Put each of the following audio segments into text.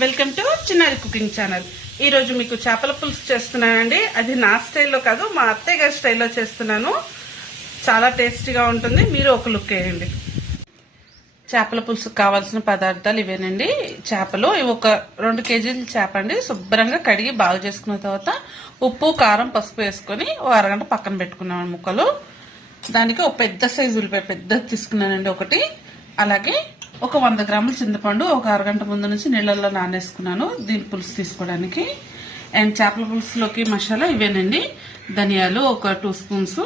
Welcome to చిన్నారి cooking channel. ఈ రోజు మీకు చేపల పులుసు చేస్తున్నానండి. అది నా స్టైల్లో కాదు, మా అత్తయ్య గారి స్టైల్లో చేస్తున్నాను. చాలా టేస్టీగా ఉంటుంది. మీరు ఒక లుక్ వేయండి. చేపల పులుసుకు కావాల్సిన పదార్థాలు ఇవేనండి. చేపలు ఇవి ఒక 2 కేజీల చేప అండి. శుభ్రంగా కడిగి బాగు చేసుకున్న తర్వాత ఉప్పు కారం పసుపు వేసుకొని ఓ అరగంట పక్కన పెట్టుకున్నాను ముక్కలు. దానికి ఒక పెద్ద సైజు ఉల్లిపాయ పెద్దది తీసుకున్నానండి ఒకటి. అలాగే ఒక 100 గ్రాముల చింతపండు ఒక అరగంట ముందు నుంచి నీళ్ళల్లో నానేసుకున్నాను దీని పులుసు తీసుకోవడానికి. అండ్ చేపల పులుసులోకి మసాలా ఇవేనండి. ధనియాలు ఒక 2 స్పూన్స్,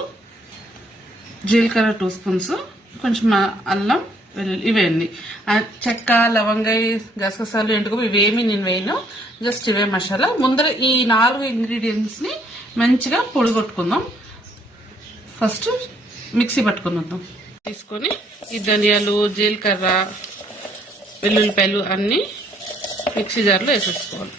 జీలకర్ర 2 స్పూన్స్, కొంచెం అల్లం ఇవేండి. చెక్క లవంగ గసగసాలు ఎండుకు ఇవేమి నేను వేయను, జస్ట్ ఇవే మసాలా. ముందర ఈ 4 ఇంగ్రీడియంట్స్ ని మంచిగా పొడి కొట్టుకుందాం. ఫస్ట్ మిక్సీ పట్టుకుని వద్దాం. తీసుకొని ఈ ధనియాలు జీలకర్ర వెల్లుల్లిపాయలు అన్ని మిక్సీ జార్లో వేసేసుకోవాలి.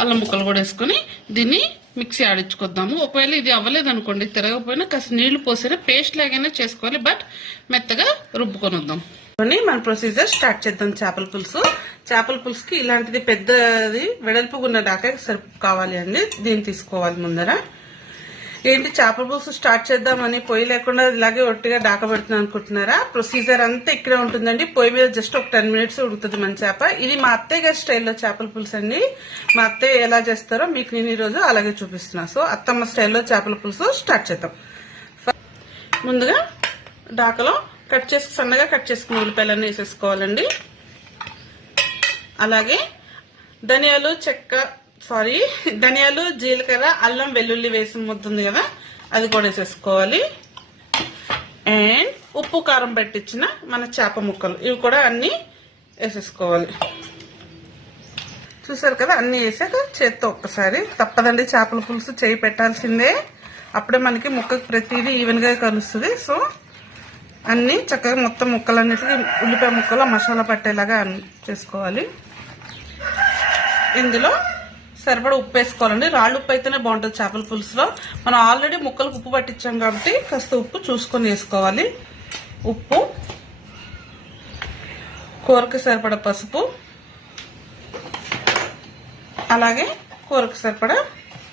అల్లం ముక్కలు కూడా వేసుకొని దీన్ని మిక్సీ ఆడించుకొద్దాము. ఒకవేళ ఇది అవ్వలేదు అనుకోండి, తిరగకపోయినా కాస్త నీళ్లు పోసినా పేస్ట్ లాగానే చేసుకోవాలి, బట్ మెత్తగా రుబ్బుకొని వద్దాం. మన ప్రొసీజర్ స్టార్ట్ చేద్దాం. చేపల పులుసుకి ఇలాంటిది పెద్దది వెడల్పుగా ఉన్న దాకా కావాలి అండి. దీన్ని తీసుకోవాలి ముందర. ఏంటి చేపల పులుసు స్టార్ట్ చేద్దామని పొయ్యి లేకుండా ఇలాగే ఒట్టిగా డాకబెడుతున్నాను అనుకుంటున్నారా? ప్రొసీజర్ అంతా ఇక్కడే ఉంటుందండి. పొయ్యి మీద జస్ట్ ఒక 10 మినిట్స్ ఉడుకుతుంది మన చేప. ఇది మా అత్తయ్య గారి స్టైల్లో చేపల పులుసు అండి. మా అత్తయ్య ఎలా చేస్తారో మీకు నేను ఈరోజు అలాగే చూపిస్తున్నా. సో అత్తమ్మ స్టైల్లో చేపల పులుసు స్టార్ట్ చేద్దాం. ముందుగా డాకలో సన్నగా కట్ చేసుకున్న ఉల్లిపాయలన్నీ వేసేసుకోవాలండి. అలాగే ధనియాలు జీలకర్ర అల్లం వెల్లుల్లి వేసి ముద్దుంది కదా, అది కూడా వేసేసుకోవాలి. అండ్ ఉప్పు కారం పెట్టించిన మన చేప ముక్కలు ఇవి కూడా అన్ని వేసేసుకోవాలి. చూసారు కదా, అన్ని వేసాక చేత్తో ఒక్కసారి తప్పదండి, చేపల పులుసు చేయి పెట్టాల్సిందే. అప్పుడే మనకి ముక్కకు ప్రతిదీ ఈవెన్ గా కలుస్తుంది. సో అన్ని చక్కగా మొత్తం ముక్కలన్నిటికీ ఉల్లిపాయ ముక్కలు మసాలా పట్టేలాగా చేసుకోవాలి. ఇందులో సరిపడా ఉప్పు వేసుకోవాలండి. రాళ్ళు ఉప్పు అయితేనే బాగుంటుంది చేపల పులుసులో. మనం ఆల్రెడీ ముక్కలకు ఉప్పు పట్టించాం కాబట్టి కాస్త ఉప్పు చూసుకొని వేసుకోవాలి. ఉప్పు, కూరకు సరిపడా పసుపు, అలాగే కూరకు సరిపడా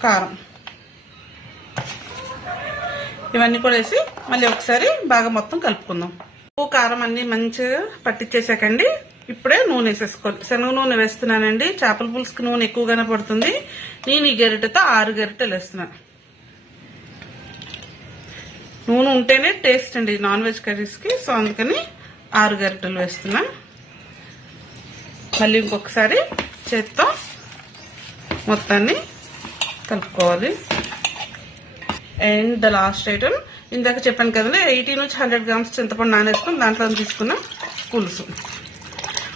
కారం, ఇవన్నీ కూడా వేసి మళ్ళీ ఒకసారి బాగా మొత్తం కలుపుకుందాం. ఉప్పు కారం అన్ని మంచిగా పట్టించేసాకండి. ఇప్పుడే నూనె వేసేసుకోవాలి. శనగ నూనె వేస్తున్నానండి. చేపల పులుసుకి నూనె ఎక్కువగానే పడుతుంది. నేను ఈ గరిటెతో 6 గరిటెలు వేస్తున్నాను. నూనె ఉంటేనే టేస్ట్ అండి నాన్ వెజ్ కర్రీస్ కి. సో అందుకని 6 గరిటెలు వేస్తున్నా. మళ్ళీ ఇంకొకసారి చేత్తో మొత్తాన్ని కలుపుకోవాలి. అండ్ ద లాస్ట్ ఐటమ్, ఇందాక చెప్పాను కదండి, 80 నుంచి 100 గ్రామ్స్ చింతపండు నానేసుకుని దాంట్లో తీసుకున్న పులుసు.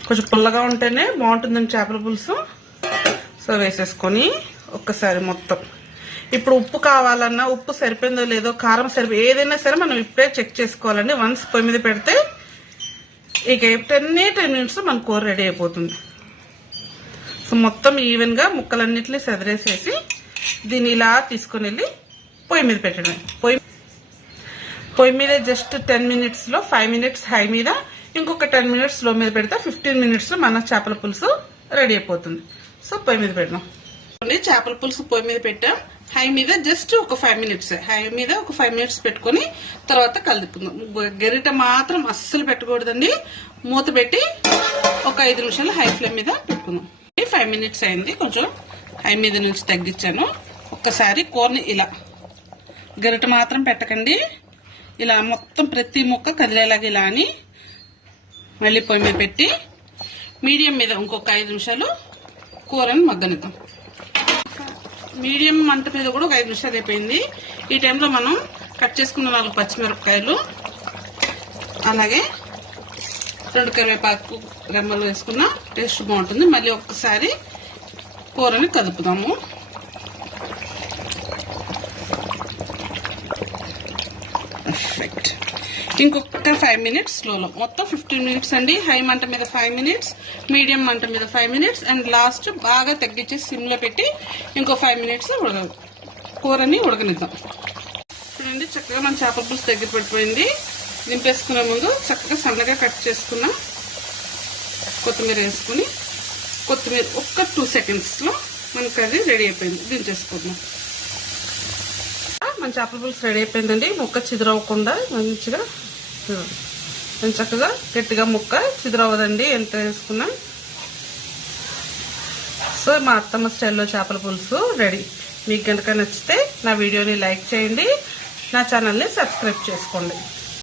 కొంచెం పుల్లగా ఉంటేనే బాగుంటుందండి చేపల పులుసు. సో వేసేసుకొని ఒక్కసారి మొత్తం. ఇప్పుడు ఉప్పు కావాలన్నా, ఉప్పు సరిపోయిందో లేదో, కారం ఏదైనా సరే మనం ఇప్పుడే చెక్ చేసుకోవాలండి. వన్స్ పొయ్యి మీద పెడితే ఇక 10 మినిట్స్ మన కూర రెడీ అయిపోతుంది. సో మొత్తం ఈవెన్ గా ముక్కలన్నిటిని సెదరేసేసి దీన్ని ఇలా తీసుకుని వెళ్ళి పొయ్యి మీద పెట్టడమే. పొయ్యి మీద జస్ట్ 10 మినిట్స్ లో 5 మినిట్స్ హై మీద, ఇంకొక 10 మినిట్స్ లో మీద పెడితే 15 మినిట్స్ లో మన చేపల పులుసు రెడీ అయిపోతుంది. సో పొయ్యి మీద పెడదాం. చేపల పులుసు పొయ్యి మీద పెట్టాం. హై మీద జస్ట్ ఒక 5 మినిట్స్, హై మీద ఒక 5 మినిట్స్ పెట్టుకుని తర్వాత కలుపుకుందాం. గరిట మాత్రం అస్సలు పెట్టకూడదండి. మూత పెట్టి ఒక 5 నిమిషాలు హై ఫ్లేమ్ మీద పెట్టుకుందాం. 5 మినిట్స్ అయింది. కొంచెం హై మీద నుంచి తగ్గించాను. ఒక్కసారి కూరని ఇలా గరిట మాత్రం పెట్టకండి, ఇలా మొత్తం ప్రతి ముక్క కదిలేలాగా ఇలా అని మళ్ళీ పొయ్యి మీద పెట్టి మీడియం మీద ఇంకొక 5 నిమిషాలు కూరని మగ్గనిద్దాం. మీడియం మంట మీద కూడా ఒక 5 నిమిషాలు అయిపోయింది. ఈ టైంలో మనం కట్ చేసుకున్న 4 పచ్చిమిరపకాయలు, అలాగే 2 కరివేపాకు రెమ్మలు వేసుకున్న టేస్ట్ బాగుంటుంది. మళ్ళీ ఒక్కసారి కూరని కదుపుదాము. పర్ఫెక్ట్. ఇంకొక 5 మినిట్స్ స్లోలో, మొత్తం 15 మినిట్స్ అండి. హై మంట మీద 5 మినిట్స్, మీడియం మంట మీద 5 మినిట్స్, అండ్ లాస్ట్ బాగా తగ్గించేసి సిమ్ లో పెట్టి ఇంకో 5 మినిట్స్ కూరని ఉడకనిద్దాం. చూడండి, చక్కగా మన చేపల పులుసు దగ్గర పడిపోయింది. దింపేసుకునే ముందు చక్కగా సన్నగా కట్ చేసుకున్న కొత్తిమీర వేసుకుని కొత్తిమీర ఒక్క 2 సెకండ్స్లో మనకు అది రెడీ అయిపోయింది. దించేసుకుందాం. మన చేపల పులుసు రెడీ అయిపోయిందండి. ముక్క చిదురవ్వకుండా మంచిగా చక్కగా గట్టిగా ముక్క చిదురవ్వదండి ఎంత వేసుకున్నా. సో మా అత్తమ్మ స్టైల్లో చేపల పులుసు రెడీ. మీకు కనుక నచ్చితే నా వీడియోని లైక్ చేయండి, నా ఛానల్ని సబ్స్క్రైబ్ చేసుకోండి.